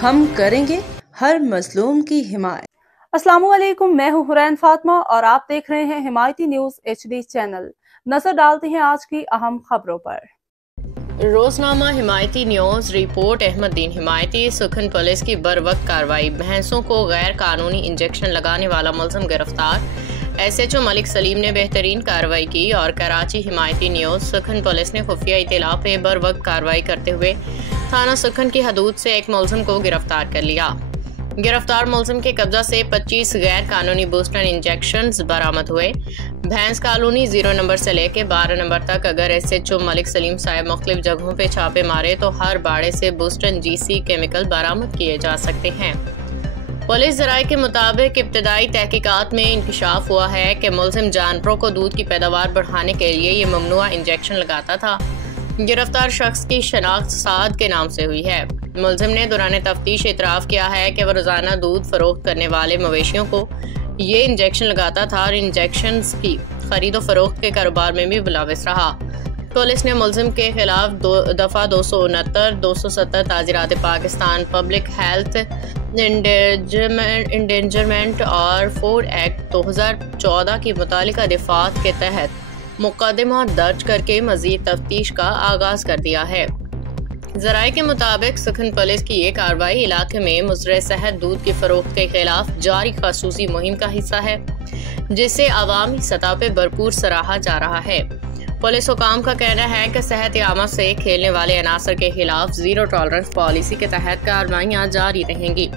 हम करेंगे हर मजलूम की हिमायत। अस्सलामुअलैकुम, मैं हूं हुरैन फातिमा और आप देख रहे हैं हिमायती न्यूज HD चैनल। नजर डालते हैं आज की अहम खबरों पर। रोजनामा हिमायती न्यूज रिपोर्ट। अहमदीन हिमायती सुखन पुलिस की बरवक्त कार्रवाई। भैंसों को गैर कानूनी इंजेक्शन लगाने वाला मुलजिम गिरफ्तार। SHO मलिक सलीम ने बेहतरीन कार्रवाई की और कराची हिमायती न्यूज सुखन पुलिस ने खुफिया इत्तला पे बरवक्त कार्रवाई करते हुए थाना सुखन की हदूद से एक मुलजिम को गिरफ्तार कर लिया। गिरफ्तार मुलजिम के कब्जा से 25 गैर कानूनी बूस्टर इंजेक्शंस बरामद हुए। भैंस कॉलोनी 0 नंबर से लेकर 12 नंबर तक अगर SHO मलिक सलीम साहब मुख्तलिफ जगहों पे छापे मारे तो हर बाड़े से बूस्टर GC केमिकल बरामद किए जा सकते हैं। पुलिस ज़राए के मुताबिक इब्तदाई तहकीकात में इंकशाफ हुआ है कि मुलजिम जानवरों को दूध की पैदावार बढ़ाने के लिए ये ममनुआ इंजेक्शन लगाता था। गिरफ्तार शख्स की शनाख्त साद के नाम से हुई है। मुलजिम ने दौरान तफ्तीश इतराफ़ किया है कि वह रोज़ाना दूध फरोख्त करने वाले मवेशियों को ये इंजेक्शन लगाता था और इंजेक्शन की खरीदो फरोख्त के कारोबार में भी मुलविस रहा। पुलिस ने मुलजिम के खिलाफ दफ़ा 269, 270 ताज़ीरात पाकिस्तान, पब्लिक हेल्थ इंडेंजरमेंट और फूड एक्ट 2014 की मुतालिका दिफात के तहत मुकदमा दर्ज करके मजीद तफ्तीश का आगाज कर दिया है। ज़राए के मुताबिक सुखन पुलिस की ये कार्रवाई इलाके में मुजरे सेहत दूध की फरोख्त के खिलाफ जारी खसूसी मुहिम का हिस्सा है, जिसे अवामी सतह पर भरपूर सराहा जा रहा है। पुलिस हुकाम का कहना है कि सेहत आमा से खेलने वाले अनासर के खिलाफ जीरो टॉलरेंस पॉलिसी के तहत कार्रवाइयाँ जारी रहेंगी।